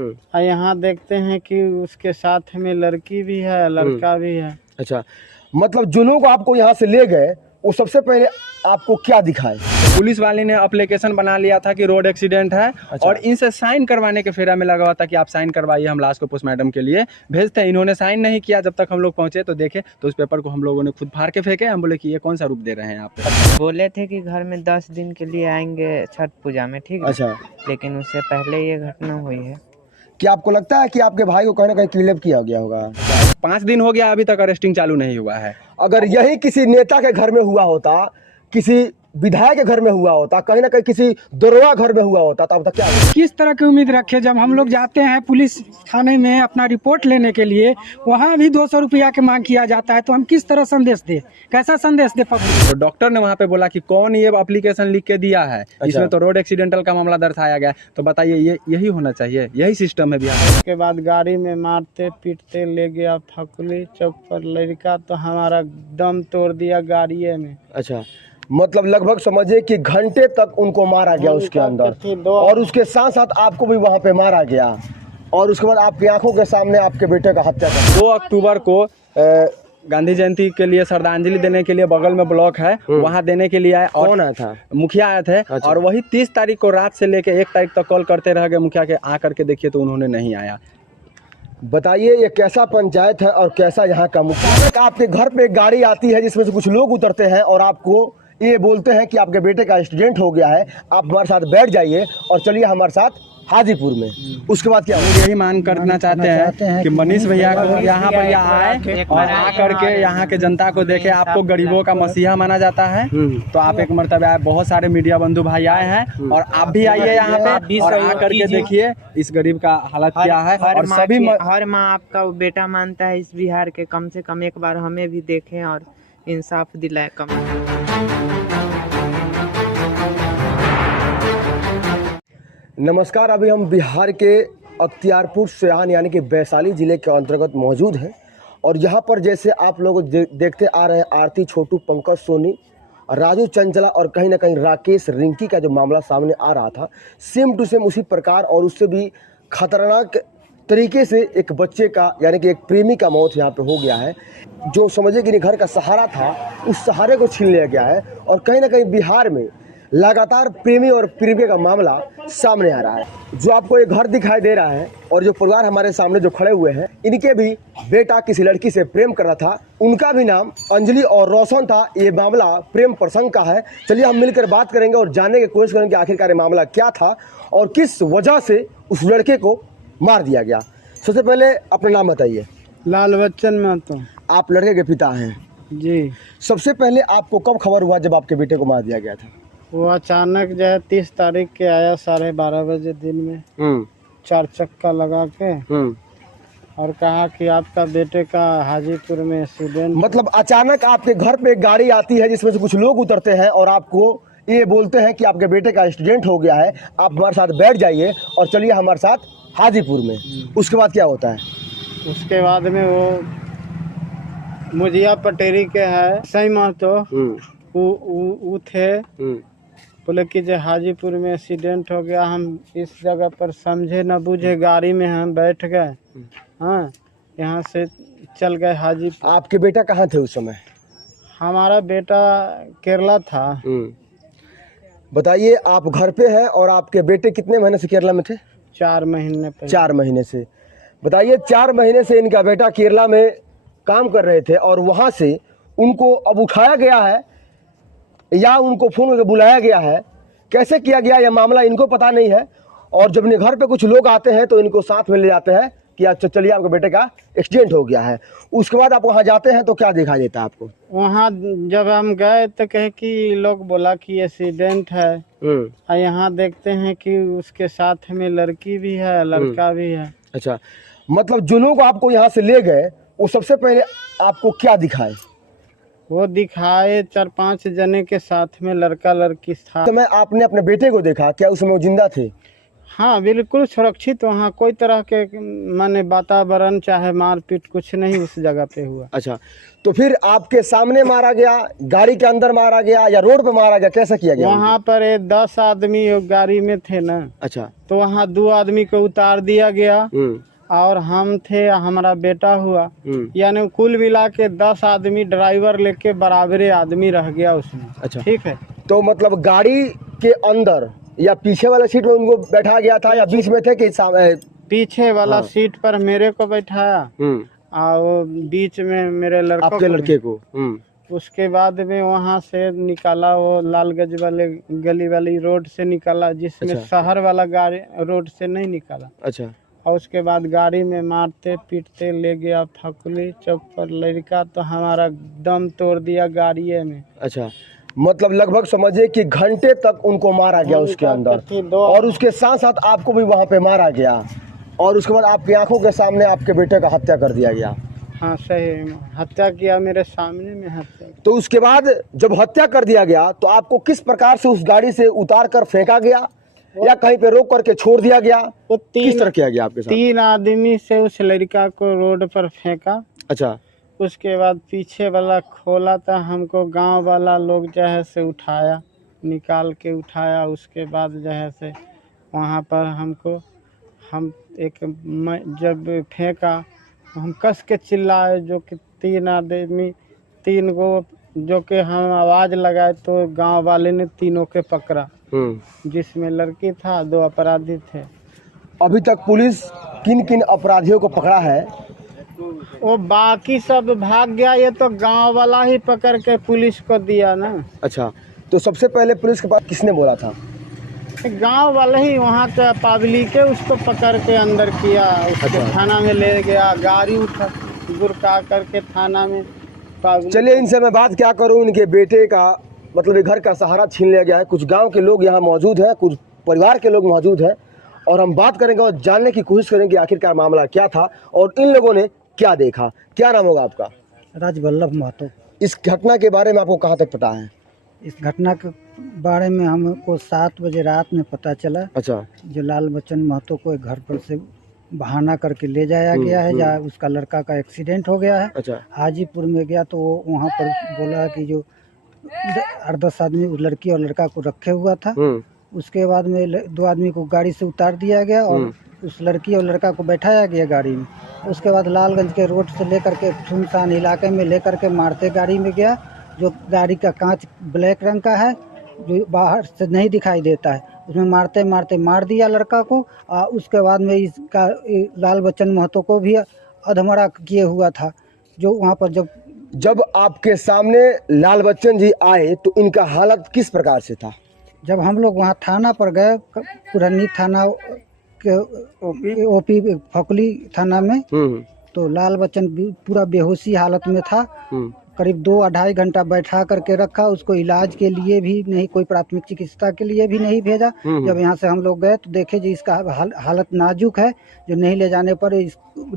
और यहाँ देखते हैं कि उसके साथ में लड़की भी है, लड़का भी है। अच्छा, मतलब जो लोग आपको यहाँ से ले गए वो सबसे पहले आपको क्या दिखाए? पुलिस वाले ने एप्लीकेशन बना लिया था कि रोड एक्सीडेंट है। अच्छा। और इनसे साइन करवाने के फेरा में लगा हुआ था कि आप साइन करवाइए, हम लाश को पोस्टमार्टम के लिए भेजते हैं। इन्होंने साइन नहीं किया। जब तक हम लोग पहुंचे तो देखे तो उस पेपर को हम लोगों ने खुद फाड़ के फेंके। हम बोले कि ये कौन सा रूप दे रहे हैं आप? बोले थे कि घर में 10 दिन के लिए आएंगे छठ पूजा में, ठीक है। अच्छा, लेकिन उससे पहले ये घटना हुई है। क्या आपको लगता है कि आपके भाई को कहीं ना कहीं किडनैप किया गया होगा? 5 दिन हो गया, अभी तक अरेस्टिंग चालू नहीं हुआ है। अगर यही किसी नेता के घर में हुआ होता, किसी विधायक के घर में हुआ होता, कहीं ना कहीं किसी दरोगा घर में हुआ होता, तब तक क्या होता? किस तरह की उम्मीद रखे? जब हम लोग जाते हैं पुलिस थाने में अपना रिपोर्ट लेने के लिए, वहाँ भी 200 रुपया की मांग किया जाता है, तो हम किस तरह संदेश दे? कैसा संदेश दे पब्लिक? तो डॉक्टर ने वहाँ पे बोला कि कौन ये एप्लीकेशन लिख के दिया है, इसमें तो रोड एक्सीडेंटल का मामला दर्शाया गया। तो बताइए, ये यही होना चाहिए? यही सिस्टम है बिहार। उसके बाद गाड़ी में मारते पीटते ले गया फकुली चौक पर लड़का, तो हमारा दम तोड़ दिया गाड़िए में। अच्छा, मतलब लगभग समझिए कि घंटे तक उनको मारा गया उसके अंदर, और उसके साथ साथ आपको भी वहाँ पे मारा गया, और उसके बाद आपकी आंखों के सामने आपके बेटे का हत्या कर 2 अक्टूबर को गांधी जयंती के लिए श्रद्धांजलि देने के लिए बगल में ब्लॉक है, वहाँ देने के लिए आए। और कौन आया था? मुखिया आए थे। अच्छा। और वही 30 तारीख को रात से लेके 1 तारीख तक कॉल करते रह गए मुखिया के, आ करके देखिए, तो उन्होंने नहीं आया। बताइए ये कैसा पंचायत है और कैसा यहाँ का मुखिया? आपके घर पे एक गाड़ी आती है जिसमें से कुछ लोग उतरते हैं और आपको ये बोलते हैं कि आपके बेटे का एक्सीडेंट हो गया है, आप हमारे साथ बैठ जाइए और चलिए हमारे साथ हाजीपुर में। उसके बाद क्या हुआ? यही मान करना चाहते हैं कि मनीष भैया को यहाँ पर आए और आ करके यहाँ के जनता को देखे। आपको गरीबों का मसीहा माना जाता है, तो आप एक मरतबा आए। बहुत सारे मीडिया बंधु भाई आए हैं, और आप भी आइए यहाँ पे और आ करके देखिए इस गरीब का हालत क्या है। और सभी हर माँ आपका बेटा मानता है इस बिहार के। कम से कम एक बार हमें भी देखें और इंसाफ दिलाए। कम नमस्कार, अभी हम बिहार के अख्तियारपुर सयान यानी कि वैशाली ज़िले के अंतर्गत मौजूद हैं। और यहाँ पर जैसे आप लोग देखते आ रहे हैं, आरती, छोटू, पंकज सोनी, राजू चंचला और कहीं ना कहीं राकेश रिंकी का जो मामला सामने आ रहा था, सेम टू सेम उसी प्रकार और उससे भी खतरनाक तरीके से एक बच्चे का यानी कि एक प्रेमी का मौत यहाँ पे हो गया है। जो समझे कि घर का सहारा था, उस सहारे को छीन लिया गया है। और कहीं ना कहीं बिहार में लगातार प्रेमी और प्रेमिका का मामला सामने आ रहा है। जो आपको ये घर दिखाई दे रहा है और जो परिवार हमारे सामने जो खड़े हुए हैं, इनके भी बेटा किसी लड़की से प्रेम कर रहा था। उनका भी नाम अंजलि और रोशन था। ये मामला प्रेम प्रसंग का है। चलिए हम मिलकर बात करेंगे और जानने की कोशिश करेंगे आखिरकार ये मामला क्या था और किस वजह से उस लड़के को मार दिया गया। सबसे पहले अपना नाम बताइए। लाल बच्चन महतो। आप लड़के के पिता हैं जी। सबसे पहले आपको कब खबर हुआ जब आपके बेटे को मार दिया गया था? वो अचानक जो है 30 तारीख के आया 12:30 बजे दिन में, 4 चक्का लगा के, और कहा कि आपका बेटे का हाजीपुर में एक्सीडेंट। मतलब अचानक आपके घर पे एक गाड़ी आती है जिसमें से कुछ लोग उतरते हैं और आपको ये बोलते हैं कि आपके बेटे का एक्सीडेंट हो गया है, आप हमारे साथ बैठ जाइए और चलिए हमारे साथ हाजीपुर में। उसके बाद क्या होता है? उसके बाद में वो मुजिया पटेरी के है सही महतो, वो थे। बोले कि जो हाजीपुर में एक्सीडेंट हो गया, हम इस जगह पर समझे न बूझे, गाड़ी में हम बैठ गए। हाँ, यहाँ से चल गए हाजीपुर। आपके बेटा कहाँ थे उस समय? हमारा बेटा केरला था। बताइए, आप घर पे हैं और आपके बेटे कितने महीने से केरला में थे? 4 महीने पहले। 4 महीने से। बताइए, 4 महीने से इनका बेटा केरला में काम कर रहे थे और वहाँ से उनको अब उठाया गया है या उनको फ़ोन करके बुलाया गया है? कैसे किया गया यह मामला इनको पता नहीं है। और जब इनके घर पे कुछ लोग आते हैं तो इनको साथ में ले जाते हैं कि अच्छा चलिए आपके बेटे का एक्सीडेंट हो गया है। उसके बाद आप वहाँ जाते हैं तो क्या दिखाई देता है आपको? वहाँ जब हम गए तो कहे कि लोग बोला कि एक्सीडेंट है, और यहाँ देखते हैं कि उसके साथ में लड़की भी है, लड़का भी है। अच्छा, मतलब जो लोग आपको यहाँ से ले गए वो सबसे पहले आपको क्या दिखाए? वो दिखाए 4-5 जने के साथ में लड़का लड़की था। तो मैं आपने अपने बेटे को देखा, क्या उस समय वो जिंदा थे? हाँ बिल्कुल सुरक्षित, वहाँ कोई तरह के माने वातावरण चाहे मारपीट कुछ नहीं उस जगह पे हुआ। अच्छा, तो फिर आपके सामने मारा गया, गाड़ी के अंदर मारा गया या रोड पे मारा गया, कैसा किया गया? वहाँ पर 10 आदमी गाड़ी में थे ना। अच्छा, तो वहाँ 2 आदमी को उतार दिया गया और हम थे, हमारा बेटा हुआ, यानी कुल मिला के 10 आदमी, ड्राइवर लेके बराबरे आदमी रह गया उसमें। अच्छा, ठीक है। तो मतलब गाड़ी के अंदर या पीछे वाला सीट में उनको बैठा गया था या बीच में थे कि पीछे वाला सीट पर मेरे को बैठाया और बीच में मेरे लड़के को। उसके बाद में वहाँ से निकाला, वो लालगंज वाले गली वाली रोड से निकाला, जिसमें शहर वाला गाड़ी रोड से नहीं निकाला। अच्छा, और उसके बाद गाड़ी में मारते पीटते ले गया फकुली चौक पर लड़का, तो हमारा दम तोड़ दिया गाड़ी में। अच्छा, मतलब लगभग समझिए कि घंटे तक उनको मारा गया उसके अंदर, और उसके साथ साथ आपको भी वहाँ पे मारा गया, और उसके बाद आपकी आंखों के सामने आपके बेटे का हत्या कर दिया गया। हाँ सही, हत्या किया मेरे सामने में हत्या। तो उसके बाद जब हत्या कर दिया गया तो आपको किस प्रकार से उस गाड़ी से उतार कर फेंका गया या कहीं पे रोक करके छोड़ दिया गया? वो किस तरह किया गया आपके साथ? 3 आदमी से उस लड़का को रोड पर फेंका। अच्छा, उसके बाद पीछे वाला खोला था, हमको गांव वाला लोग जो है से उठाया, निकाल के उठाया। उसके बाद जो है से वहाँ पर हम जब फेंका हम कस के चिल्लाए, जो कि 3 आदमी 3 को जो कि हम आवाज़ लगाए तो गांव वाले ने तीनों के पकड़ा, जिसमें लड़की था, 2 अपराधी थे। अभी तक पुलिस किन किन अपराधियों को पकड़ा है? वो बाकी सब भाग गया, ये तो गांव वाला ही पकड़ के पुलिस को दिया ना। अच्छा, तो सबसे पहले पुलिस के पास किसने बोला था? गांव वाले ही, वहाँ के पब्लिक उसको पकड़ के अंदर किया, उसको थाना में ले गया, गाड़ी उठा गुरका करके थाना में। चलिए, इनसे मैं बात क्या करूं, इनके बेटे का मतलब ये घर का सहारा छीन लिया गया है। कुछ गांव के लोग यहाँ मौजूद हैं, कुछ परिवार के लोग मौजूद हैं, और हम बात करेंगे और जानने की कोशिश करेंगे आखिरकार मामला क्या था और इन लोगों ने क्या देखा। क्या नाम होगा आपका? राजवल्लभ महतो। इस घटना के बारे में आपको कहाँ तक पता है? इस घटना के बारे में हमको 7 बजे रात में पता चला। अच्छा, जो लाल बच्चन महतो को एक घर पर से बहाना करके ले जाया गया है, जहाँ उसका लड़का का एक्सीडेंट हो गया है। अच्छा, हाजीपुर में गया तो वो वहाँ पर बोला कि जो 8-10 आदमी उस लड़की और लड़का को रखे हुआ था। उसके बाद में 2 आदमी को गाड़ी से उतार दिया गया और उस लड़की और लड़का को बैठाया गया गाड़ी में। उसके बाद लालगंज के रोड से लेकर के सुनसान इलाके में लेकर के मारते गाड़ी में गया। जो गाड़ी का कांच ब्लैक रंग का है, जो बाहर से नहीं दिखाई देता है, उसमें मारते मारते मार दिया लड़का को। उसके बाद में इसका लाल बच्चन महतो को भी अधमरा किए हुआ था। जो वहाँ पर जब आपके सामने लाल बच्चन जी आए तो इनका हालत किस प्रकार से था? जब हम लोग वहाँ थाना पर गए, पुरानी थाना के ओपी फकुली थाना में, तो लाल बच्चन पूरा बेहोशी हालत में था। करीब 2-2.5 घंटा बैठा करके रखा, उसको इलाज के लिए भी नहीं, कोई प्राथमिक चिकित्सा के लिए भी नहीं भेजा। जब यहाँ से हम लोग गए तो देखे जी इसका हालत नाजुक है, जो नहीं ले जाने पर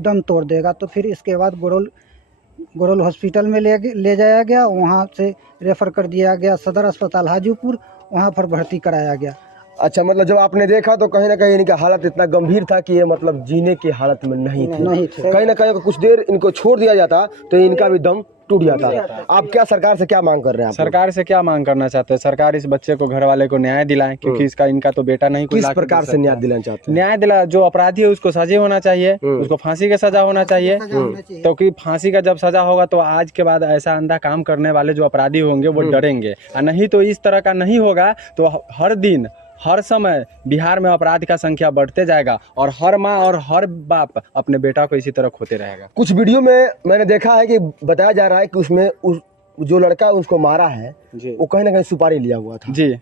दम तोड़ देगा। तो फिर इसके बाद गोरोल हॉस्पिटल में ले जाया गया, वहाँ से रेफर कर दिया गया सदर अस्पताल हाजीपुर, वहाँ पर भर्ती कराया गया। अच्छा, मतलब जब आपने देखा तो कहीं ना कहीं इनका हालत इतना गंभीर था कि ये मतलब जीने की हालत में नहीं थे। कहीं ना कहीं कुछ देर इनको छोड़ दिया जाता तो इनका भी दम टूट जाता। आप क्या सरकार से क्या मांग कर रहे हैं? सरकार से क्या मांग करना चाहते हैं? सरकार इस बच्चे को, घर वाले को न्याय दिलाए, क्योंकि इनका तो बेटा नहीं। किस प्रकार से न्याय दिलाना चाहते हैं? न्याय दिला, जो अपराधी है उसको सजा होना चाहिए, उसको फांसी का सजा होना चाहिए। क्योंकि फांसी का जब सजा होगा तो आज के बाद ऐसा अंधा काम करने वाले जो अपराधी होंगे वो डरेंगे, और नहीं तो इस तरह का नहीं होगा तो हर दिन हर समय बिहार में अपराध का संख्या बढ़ते जाएगा और हर माँ और हर बाप अपने बेटा को इसी तरह खोते रहेगा। कुछ वीडियो में मैंने देखा है कि बताया जा रहा है कि उसमें जो लड़का उसको मारा है वो कहीं ना कहीं सुपारी लिया हुआ था। जी,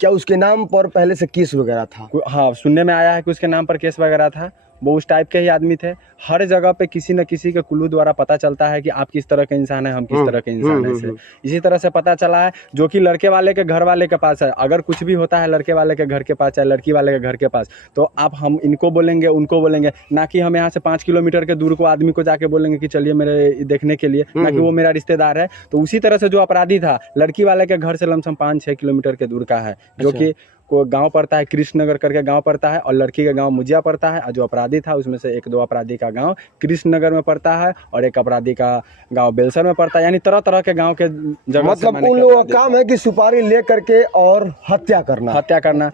क्या उसके नाम पर पहले से केस वगैरह था? हाँ, सुनने में आया है कि उसके नाम पर केस वगैरह था। वो उस टाइप के ही आदमी थे। हर जगह पे किसी न किसी के कुल्लू द्वारा पता चलता है कि आप किस तरह के इंसान हैं, हम किस तरह के इंसान हैं। इसी तरह से पता चला है, जो कि लड़के वाले के घर वाले के पास है। अगर कुछ भी होता है लड़के वाले के घर के पास चाहे लड़की वाले के घर के पास, तो आप हम इनको बोलेंगे, उनको बोलेंगे, ना कि हम यहाँ से 5 किलोमीटर के दूर को आदमी को जाके बोलेंगे कि चलिए मेरे देखने के लिए, ना कि वो मेरा रिश्तेदार है। तो उसी तरह से जो अपराधी था लड़की वाले के घर से लमसम 5-6 किलोमीटर के दूर का है, जो कि को गांव पड़ता है, कृष्णनगर करके गांव पड़ता है, और लड़की का गांव मुजिया पड़ता है। और जो अपराधी था उसमें से 1-2 अपराधी का गांव कृष्णनगर में पड़ता है और एक अपराधी का गांव बेलसर में पड़ता है। यानी तरह तरह के गांव के जगह मतलब उन लोगों का काम है कि सुपारी ले करके और हत्या करना।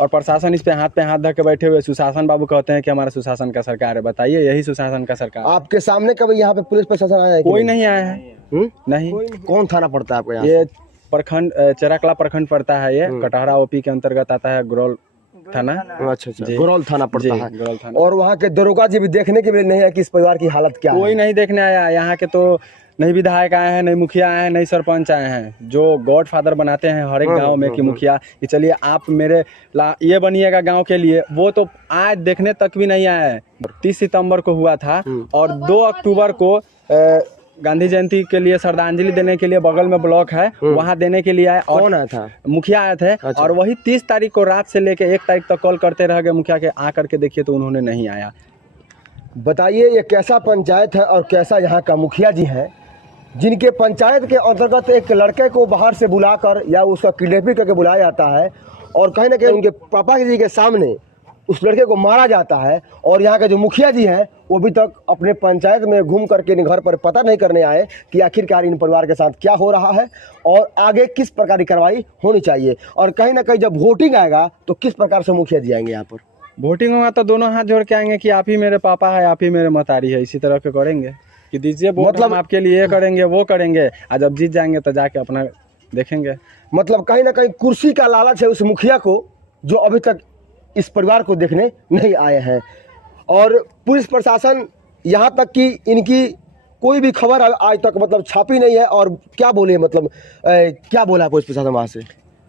और प्रशासन इस पे हाथ धर के बैठे हुए। सुशासन बाबू कहते हैं कि हमारा सुशासन का सरकार है। बताइए, यही सुशासन का सरकार है। आपके सामने कभी यहाँ पे पुलिस प्रशासन आया है? कोई नहीं आया है। नहीं। कौन थाना पड़ता है आपको यहाँ? ये प्रखंड चेराकला प्रखंड पड़ता है। ये कटहरा ओपी के अंतर्गत आता है। गुरौल थाना। अच्छा, गुरौल थाना पड़ता है। गुरौल थाना। और वहाँ के दरोगा जी भी देखने के लिए नहीं है कि इस परिवार की हालत क्या है? कोई नहीं देखने आया। यहाँ के तो नहीं विधायक आए हैं, नहीं मुखिया आए हैं, नहीं सरपंच आए हैं। जो गॉड फादर बनाते हैं हर एक गांव में कि मुखिया कि चलिए आप मेरे ये बनिएगा गांव के लिए, वो तो आज देखने तक भी नहीं आया है। 30 सितंबर को हुआ था और 2 अक्टूबर को गांधी जयंती के लिए श्रद्धांजलि देने के लिए बगल में ब्लॉक है, वहाँ देने के लिए आए। कौन आया था? मुखिया आए थे। अच्छा। और वही 30 तारीख को रात से लेके 1 तारीख तक कॉल करते रह गए मुखिया के, आ करके देखिए तो उन्होंने नहीं आया। बताइए ये कैसा पंचायत है और कैसा यहाँ का मुखिया जी है, जिनके पंचायत के अंतर्गत एक लड़के को बाहर से बुलाकर या उसका किडनैपिंग करके बुलाया जाता है और कहीं ना कहीं उनके पापा जी के सामने उस लड़के को मारा जाता है। और यहाँ के जो मुखिया जी हैं वो अभी तक अपने पंचायत में घूम करके इन घर पर पता नहीं करने आए कि आखिरकार इन परिवार के साथ क्या हो रहा है और आगे किस प्रकार की कार्रवाई होनी चाहिए। और कहीं ना कहीं जब वोटिंग आएगा तो किस प्रकार से मुखिया जी आएंगे यहाँ पर? वोटिंग होगा तो दोनों हाथ जोड़ के आएंगे कि आप ही मेरे पापा है, आप ही मेरे मतारी है। इसी तरह के करेंगे कि दीजिए वोट, मतलब आपके लिए करेंगे वो करेंगे। आज जब जीत जाएंगे तो जाके अपना देखेंगे। मतलब कहीं ना कहीं कुर्सी का लालच है उस मुखिया को, जो अभी तक इस परिवार को देखने नहीं आए हैं। और पुलिस प्रशासन यहाँ तक कि इनकी कोई भी खबर आज तक मतलब छापी नहीं है। और क्या बोले मतलब क्या बोला पुलिस प्रशासन वहाँ से?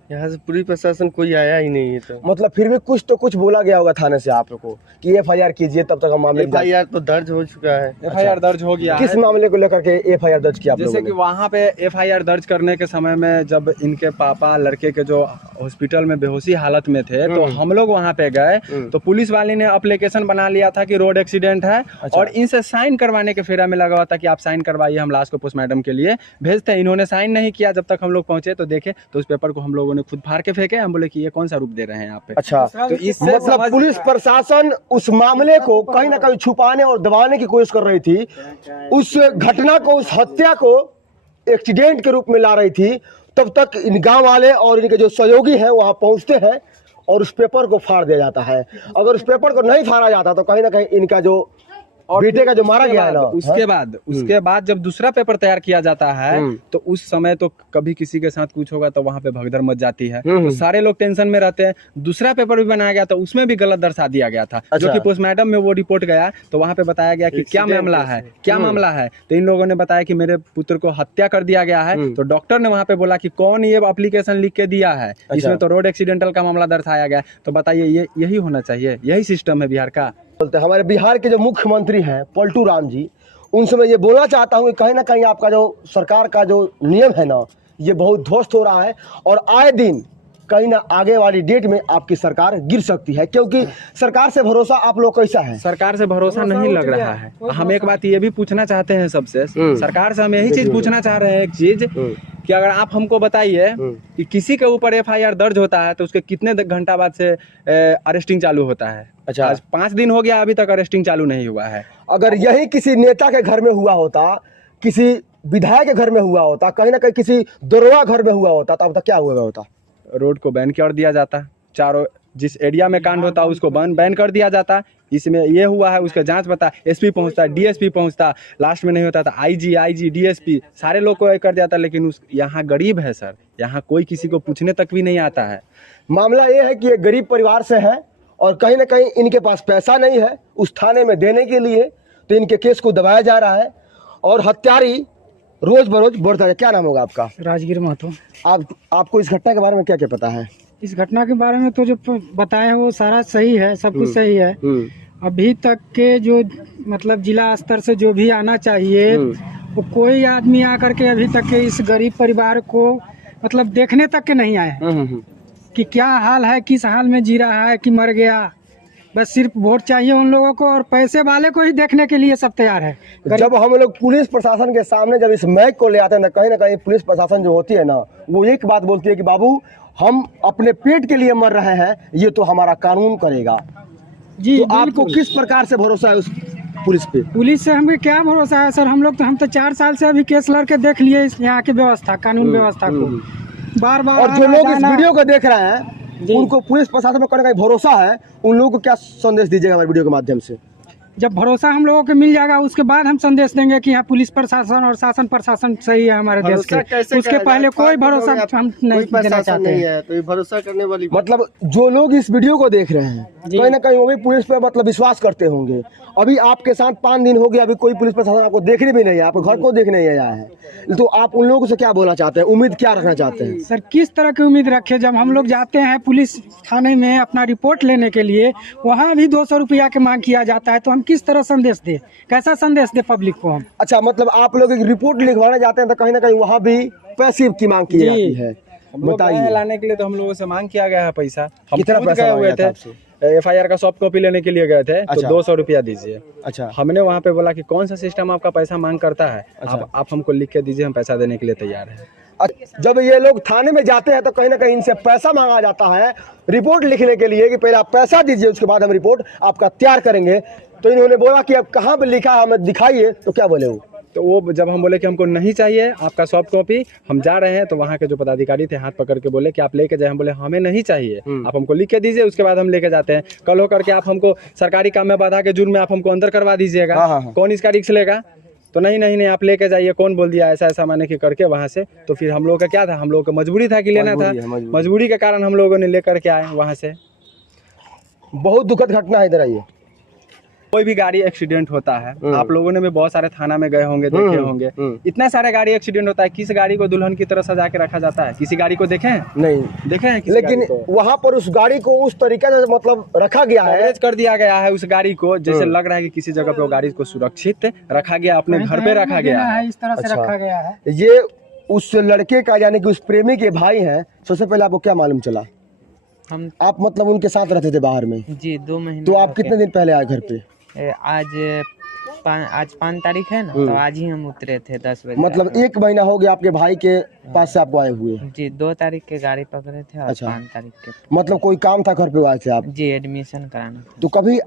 यहाँ से पुलिस प्रशासन कोई आया ही नहीं है। तो मतलब फिर भी कुछ तो कुछ बोला गया होगा थाने से आप लोग को कि FIR कीजिए, तब तक हम मामले FIR तो दर्ज हो चुका है। FIR दर्ज हो गया। किस मामले को लेकर के FIR दर्ज किया आप लोगों ने? जैसे कि वहाँ पे FIR दर्ज करने के समय में जब इनके पापा लड़के के जो हॉस्पिटल में बेहोशी हालत में थे तो हम लोग वहाँ पे गए तो पुलिस वाले ने एप्लीकेशन बना लिया था कि रोड एक्सीडेंट है। अच्छा। और इनसे साइन करवाने के फेरा में लगा हुआ था कि आप साइन करवाइए, हम लाश को पोस्टमार्टम के लिए भेजते हैं। इन्होंने साइन नहीं किया। जब तक हम लोग पहुंचे तो देखे तो उस पेपर को हम लोगों ने खुद फाड़ के फेंके। हम बोले कि ये कौन सा रूप दे रहे हैं आप पे। अच्छा, तो इससे मतलब पुलिस प्रशासन उस मामले को कहीं ना कहीं छुपाने और दबाने की कोशिश कर रही थी। उस घटना को, उस हत्या को एक्सीडेंट के रूप में ला रही थी। तब तक इन गांव वाले और इनके जो सहयोगी हैं वहां पहुंचते हैं और उस पेपर को फाड़ दिया जाता है। अगर उस पेपर को नहीं फाड़ा जाता तो कहीं ना कहीं इनका जो बेटे का जो मारा गया है ना, उसके बाद जब दूसरा पेपर तैयार किया जाता है तो उस समय तो कभी किसी के साथ कुछ होगा तो वहाँ पे भगदड़ मच जाती है। तो सारे लोग टेंशन में रहते हैं। दूसरा पेपर भी बनाया गया था, उसमें भी गलत दर्शा दिया गया था। अच्छा। जो कि पोस्टमार्टम में वो रिपोर्ट गया तो वहाँ पे बताया गया कि क्या मामला है। तो इन लोगों ने बताया कि मेरे पुत्र को हत्या कर दिया गया है। तो डॉक्टर ने वहाँ पे बोला कि कौन ये एप्लीकेशन लिख के दिया है, इसमें तो रोड एक्सीडेंटल का मामला दर्शाया गया। तो बताइए ये यही होना चाहिए, यही सिस्टम है बिहार का। हमारे बिहार के जो मुख्यमंत्री हैं पलटू राम जी, उनसे मैं ये बोलना चाहता हूँ कि कहीं ना कहीं आपका जो सरकार का जो नियम है ना, ये बहुत ध्वस्त हो रहा है और आए दिन कहीं ना आगे वाली डेट में आपकी सरकार गिर सकती है। क्योंकि सरकार से भरोसा आप लोग कैसा है? सरकार से भरोसा नहीं लग रहा है। हम एक बात ये भी पूछना चाहते हैं सबसे, सरकार से हम यही चीज पूछना चाह रहे हैं, एक चीज कि अगर आप हमको बताइए कि किसी के ऊपर FIR दर्ज होता है तो उसके कितने घंटा बाद से अरेस्टिंग चालू होता है। अच्छा, आज 5 दिन हो गया, अभी तक अरेस्टिंग चालू नहीं हुआ है। अगर यही किसी नेता के घर में हुआ होता, किसी विधायक के घर में हुआ होता, कहीं ना कहीं किसी दरोगा घर में हुआ होता तो अब तक क्या हुआ होता? रोड को बैन कर दिया जाता। चारों जिस एरिया में कांड होता है उसको बैन कर दिया जाता। इसमें ये हुआ है, उसका जांच बता, SP पहुंचता, DSP पहुंचता, लास्ट में नहीं होता था IG DSP, सारे लोग को कर दिया था। लेकिन यहाँ गरीब है सर, यहाँ कोई किसी को पूछने तक भी नहीं आता है। मामला ये है कि ये गरीब परिवार से है और कहीं ना कहीं इनके पास पैसा नहीं है उस थाने में देने के लिए, तो इनके केस को दबाया जा रहा है और हत्यारी रोज बरोज बढ़ता है। क्या नाम होगा आपका? राजगीर महतो। आपको इस घटना के बारे में क्या क्या पता है? इस घटना के बारे में तो जो बताए हैं वो सारा सही है, सब कुछ सही है। अभी तक के जो मतलब जिला स्तर से जो भी आना चाहिए वो कोई आदमी आकर के अभी तक के इस गरीब परिवार को मतलब देखने तक के नहीं आए कि क्या हाल है, किस हाल में जी रहा है, कि मर गया। बस सिर्फ वोट चाहिए उन लोगों को और पैसे वाले को ही देखने के लिए सब तैयार है। जब हम लोग पुलिस प्रशासन के सामने जब इस मैच को ले आते हैं ना कहीं पुलिस प्रशासन जो होती है ना वो एक बात बोलती है कि बाबू हम अपने पेट के लिए मर रहे हैं, ये तो हमारा कानून करेगा। जी तो आपको किस प्रकार से भरोसा है उस पुलिस पे? पुलिस से हमें क्या भरोसा है सर, हम तो 4 साल से अभी केस लड़ के देख लिए इस यहाँ की व्यवस्था, कानून व्यवस्था को। बार बार और जो लोग इस वीडियो को देख रहे हैं उनको पुलिस प्रशासन पर करने का भरोसा है, उन लोगों को क्या संदेश दीजिएगा हमारे वीडियो के माध्यम से? जब भरोसा हम लोगों को मिल जाएगा उसके बाद हम संदेश देंगे कि यहाँ पुलिस प्रशासन और शासन प्रशासन सही है हमारे देश के। उसके पहले कोई भरोसा हम नहीं देना चाहते हैं। तो ये भरोसा करने वाली मतलब जो लोग इस वीडियो को देख रहे हैं कहीं ना कहीं वो भी पुलिस पे मतलब विश्वास करते होंगे। अभी आपके साथ 5 दिन हो गया, अभी कोई पुलिस प्रशासन आपको देखने भी नहीं है, आपको घर को देखने नहीं आया है, तो आप उन लोगों से क्या बोलना चाहते हैं, उम्मीद क्या रखना चाहते हैं? सर किस तरह की उम्मीद रखे, जब हम लोग जाते हैं पुलिस थाने में अपना रिपोर्ट लेने के लिए, वहाँ भी 200 रुपया के मांग किया जाता है, तो हम किस तरह संदेश दे, कैसा संदेश दे पब्लिक को हम? अच्छा, मतलब आप लोग एक रिपोर्ट लिखवाने जाते हैं तो कहीं ना कहीं वहाँ भी पैसे की मांग की जाती है। बताइए, लाने के लिए तो हम लोगों से मांग किया गया है पैसा। हम कितना खुद पैसा गए हुए मांगा था थे, FIR का सॉफ्ट कॉपी लेने के लिए गए थे। अच्छा। तो 200 रुपया दीजिए। अच्छा, हमने वहाँ पे बोला कि कौन सा सिस्टम आपका पैसा मांग करता है, आप हमको लिख के दीजिए, हम पैसा देने के लिए तैयार है। जब ये लोग थाने में जाते हैं तो कहीं ना कहीं इनसे पैसा मांगा जाता है रिपोर्ट लिखने के लिए कि पहले आप पैसा दीजिए, उसके बाद हम रिपोर्ट आपका तैयार करेंगे। तो इन्होंने बोला कि अब कहाँ पे लिखा है हमें दिखाइए, तो क्या बोले वो? तो वो जब हम बोले कि हमको नहीं चाहिए आपका सॉफ्ट कॉपी, हम जा रहे हैं, तो वहाँ के जो पदाधिकारी थे हाथ पकड़ के बोले कि आप लेके जाए। हम बोले हमें नहीं चाहिए, आप हमको लिख के दीजिए, उसके बाद हम लेके जाते हैं। कल हो करके आप हमको सरकारी काम में बाधा के जुर्म में आप हमको अंदर करवा दीजिएगा। हाँ। कौन इसका रिस्क लेगा? तो नहीं आप लेके जाइए, कौन बोल दिया ऐसा माने कि करके वहाँ से। तो फिर हम लोगों का क्या था, हम लोगों को मजबूरी था कि लेना था, मजबूरी के कारण हम लोगों ने लेकर के आए वहाँ से। बहुत दुखद घटना है इधर। आइए, कोई भी गाड़ी एक्सीडेंट होता है, आप लोगों ने भी बहुत सारे थाना में गए होंगे, देखे होंगे, इतने सारे गाड़ी एक्सीडेंट होता है। किस गाड़ी को दुल्हन की तरह सजा के रखा जाता है? किसी गाड़ी को देखे नहीं देखे हैं? लेकिन वहाँ पर उस गाड़ी को उस तरीके से मतलब रखा गया है, कवरेज कर दिया गया है उस गाड़ी को, जैसे लग रहा है कि किसी जगह पे वो गाड़ी को सुरक्षित रखा गया, अपने घर पे रखा गया है, इस तरह से रखा गया है। ये उस लड़के का यानी कि उस प्रेमी के भाई हैं। सबसे पहले आपको क्या मालूम चला? आप मतलब उनके साथ रहते थे बाहर में? जी 2 महीने। तो आप कितने दिन पहले आए घर पे? आज 5 तारीख है ना, तो आज ही हम उतरे थे 10 बजे। मतलब 1 महीना हो गया आपके भाई के पास से आपको आए हुए? जी 2 तारीख के गाड़ी पकड़े थे और अच्छा। 5 तारीख के। मतलब कोई काम था घर पे आए थे आप? जी एडमिशन कराना था। तो कभी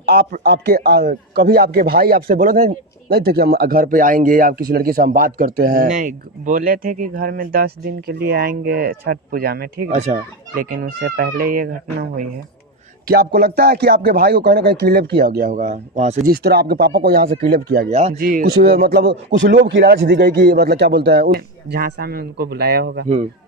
कभी आपके भाई आपसे बोले थे नहीं थे कि हम घर पे आएंगे या किसी लड़की से हम बात करते हैं? नहीं, बोले थे कि घर में 10 दिन के लिए आएंगे छठ पूजा में, ठीक है। अच्छा, लेकिन उससे पहले ये घटना हुई है। क्या आपको लगता है कि आपके भाई को कहीं ना कहीं किडनैप किया गया होगा वहाँ से, जिस तरह आपके पापा को यहाँ से किडनैप किया गया? जी। कुछ मतलब कुछ लोग की लालच दी गई कि मतलब क्या बोलते हैं झांसा में उनको बुलाया होगा,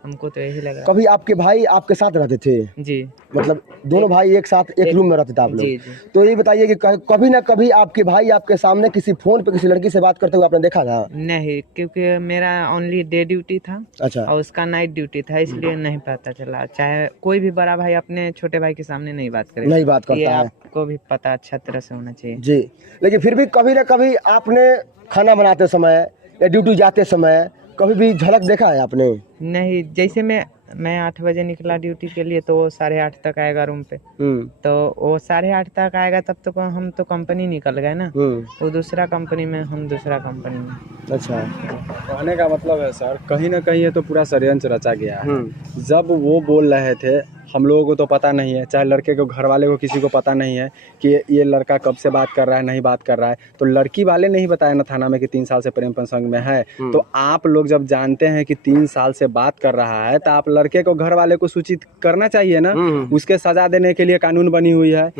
हमको तो यही लग रहा। कभी आपके भाई आपके साथ रहते थे? जी, मतलब दोनों भाई एक साथ एक रूम में रहते थे आप लोग? जी, जी। तो ये बताइए कि कभी ना कभी आपके भाई आपके सामने किसी फोन पे किसी लड़की से बात करते हुए आपने देखा था? नहीं, क्योंकि मेरा ओनली डे ड्यूटी था। अच्छा। और उसका नाइट ड्यूटी था, इसलिए नहीं पता चला। चाहे कोई भी बड़ा भाई अपने छोटे भाई के सामने नहीं बात करे, नहीं बात करता है। आपको भी पता अच्छा तरह से होना चाहिए। जी, लेकिन फिर भी कभी ना कभी आपने खाना बनाते समय या ड्यूटी जाते समय कभी भी झलक देखा है आपने? नहीं, जैसे मैं 8 बजे निकला ड्यूटी के लिए, तो वो 8:30 तक आएगा रूम पे। तो वो 8:30 तक आएगा, तब तो हम तो कंपनी निकल गए ना। वो दूसरा कंपनी में, हम दूसरा कंपनी में। अच्छा, कहने का मतलब है सर, कहीं ना कहीं ये तो पूरा षड्यंत्र रचा गया है। जब वो बोल रहे थे, हम लोगों को तो पता नहीं है, चाहे लड़के को घर वाले को किसी को पता नहीं है कि ये लड़का कब से बात कर रहा है, नहीं बात कर रहा है। तो लड़की वाले ने ही बताया ना थाना में कि 3 साल से प्रेम प्रसंग में है। तो आप लोग जब जानते हैं कि 3 साल से बात कर रहा है, तो आप लड़के को घर वाले को सूचित करना चाहिए ना। उसके सजा देने के लिए कानून बनी हुई है,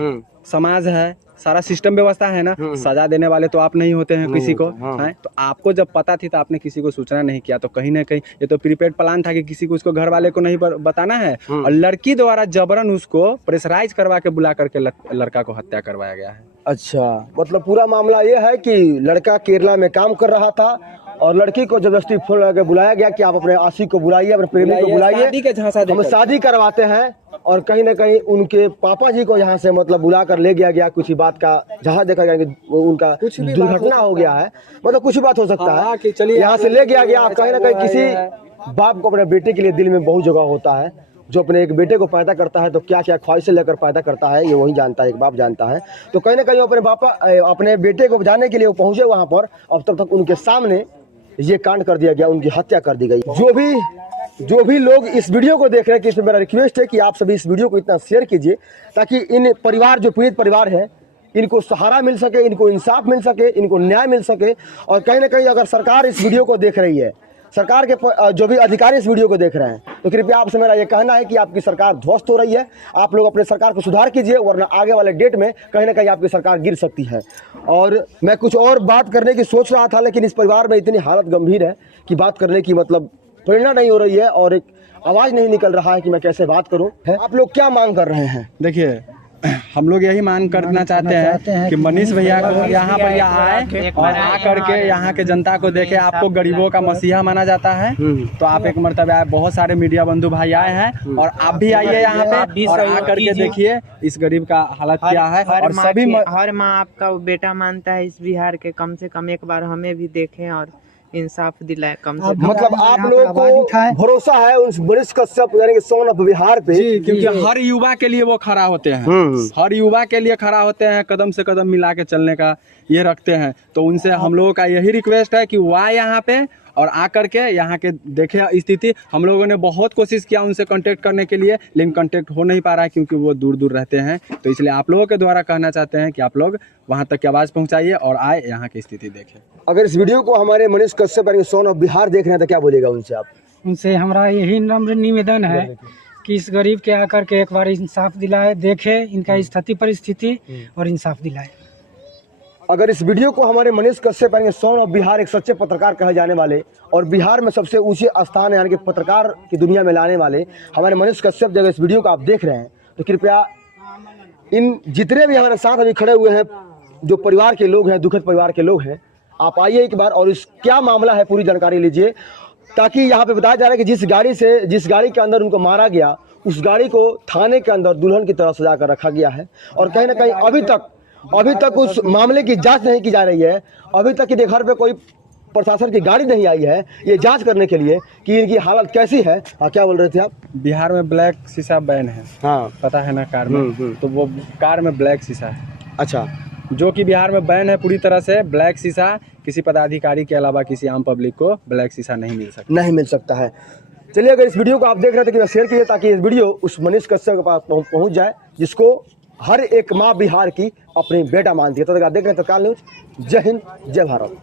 समाज है, सारा सिस्टम व्यवस्था है ना। सजा देने वाले तो आप नहीं होते हैं किसी को, हैं? तो आपको जब पता थी तो आपने किसी को सूचना नहीं किया। तो कहीं ना कहीं ये तो प्रीपेड प्लान था कि किसी को उसको घर वाले को नहीं बताना है, और लड़की द्वारा जबरन उसको प्रेशराइज करवा के बुला करके लड़का को हत्या करवाया गया है। अच्छा, मतलब पूरा मामला ये है कि लड़का केरला में काम कर रहा था और लड़की को जबरदस्ती फोन लगा के बुलाया गया कि आप अपने आशिक को बुलाइए, अपने प्रेमी को बुलाइए, हम शादी करवाते हैं। और कहीं ना कहीं उनके पापा जी को यहाँ से मतलब बुला कर ले गया कुछ ही बात का, जहाँ देखा गया कि उनका दुर्घटना हो गया है, मतलब कुछ बात हो सकता है, यहाँ से ले गया। कहीं ना कहीं किसी बाप को अपने बेटे के लिए दिल में बहुत जगह होता है, जो अपने एक बेटे को पैदा करता है तो क्या क्या ख्वाहिशें लेकर पैदा करता है ये वही जानता है, एक बाप जानता है। तो कहीं ना कहीं अपने बेटे को बचाने के लिए वो पहुंचे वहां पर, अब तब तक उनके सामने ये कांड कर दिया गया, उनकी हत्या कर दी गई। जो भी जो भी लोग इस वीडियो को देख रहे हैं कि इसमें मेरा रिक्वेस्ट है कि आप सभी इस वीडियो को इतना शेयर कीजिए ताकि इन परिवार जो पीड़ित परिवार है इनको सहारा मिल सके, इनको इंसाफ मिल सके, इनको न्याय मिल सके। और कहीं ना कहीं अगर सरकार इस वीडियो को देख रही है, सरकार के जो भी अधिकारी इस वीडियो को देख रहे हैं, तो कृपया आपसे मेरा ये कहना है कि आपकी सरकार ध्वस्त हो रही है। आप लोग अपने सरकार को सुधार कीजिए, वरना आगे वाले डेट में कहीं ना कहीं आपकी सरकार गिर सकती है। और मैं कुछ और बात करने की सोच रहा था, लेकिन इस परिवार में इतनी हालत गंभीर है कि बात करने की मतलब प्रेरणा नहीं हो रही है और एक आवाज़ नहीं निकल रहा है कि मैं कैसे बात करूँ। आप लोग क्या मांग कर रहे हैं? देखिए, हम लोग यही मांग करना चाहते हैं कि मनीष भैया को यहाँ पर आए और आ करके यहाँ के जनता को देखे। आपको गरीबों का मसीहा माना जाता है, तो आप एक मरतबा आए। बहुत सारे मीडिया बंधु भाई आए हैं और आप भी आइए यहाँ पे और आ करके देखिए इस गरीब का हालत क्या है। और सभी हर माँ आपका बेटा मानता है इस बिहार के, कम से कम एक बार हमें भी देखें और इंसाफ दिलाए कम से कम। मतलब आप लोगों को भरोसा है उस मनीष कश्यप यानी कि सन ऑफ बिहार पे? जी, क्योंकि हर युवा के लिए वो खड़ा होते हैं, हर युवा के लिए खड़ा होते हैं, कदम से कदम मिला के चलने का ये रखते हैं। तो उनसे हम लोगों का यही रिक्वेस्ट है कि वो आए यहाँ पे और आकर के यहाँ के देखे स्थिति। हम लोगों ने बहुत कोशिश किया उनसे कांटेक्ट करने के लिए, लेकिन कांटेक्ट हो नहीं पा रहा है क्योंकि वो दूर दूर रहते हैं। तो इसलिए आप लोगों के द्वारा कहना चाहते हैं कि आप लोग वहाँ तक की आवाज़ पहुँचाइए और आए यहाँ की स्थिति देखें। अगर इस वीडियो को हमारे मनीष कश्यप यानी सन ऑफ बिहार देख रहे हैं तो क्या बोलेगा उनसे आप? उनसे हमारा यही नम्र निवेदन है कि इस गरीब के आकर के एक बार इंसाफ दिलाए, देखे इनका स्थिति परिस्थिति और इंसाफ दिलाए। अगर इस वीडियो को हमारे मनीष कश्यप यानी सन ऑफ बिहार, एक सच्चे पत्रकार कहे जाने वाले और बिहार में सबसे ऊंचे स्थान यानी कि पत्रकार की दुनिया में लाने वाले हमारे मनीष कश्यप, जब इस वीडियो को आप देख रहे हैं तो कृपया इन जितने भी हमारे साथ अभी खड़े हुए हैं जो परिवार के लोग हैं, दुखद परिवार के लोग हैं, आप आइए एक बार और इस क्या मामला है पूरी जानकारी लीजिए। ताकि यहाँ पे बताया जा रहा है कि जिस गाड़ी के अंदर उनको मारा गया उस गाड़ी को थाने के अंदर दुल्हन की तरह सजा कर रखा गया है। और कहीं ना कहीं अभी तक उस मामले की जांच नहीं की जा रही है। अभी तक इनके घर पे कोई प्रशासन की गाड़ी नहीं आई है ये जांच करने के लिए कि इनकी हालत कैसी है। क्या बोल रहे थे आप? बिहार में ब्लैक शीशा बैन है, हाँ पता है ना कार में, तो वो कार में ब्लैक शीशा है। अच्छा, जो कि बिहार में बैन है पूरी तरह से। ब्लैक शीशा किसी पदाधिकारी के अलावा किसी आम पब्लिक को ब्लैक शीशा नहीं मिल सकता है। चलिए, अगर इस वीडियो को आप देख रहे थे कि शेयर कीजिए ताकि इस वीडियो उस मनीष कश्यप के पास पहुंच जाए जिसको हर एक माँ बिहार की अपनी बेटा मानती है। तो अगर आप देख रहे हैं तो काल न्यूज। जय हिंद, जय भारत।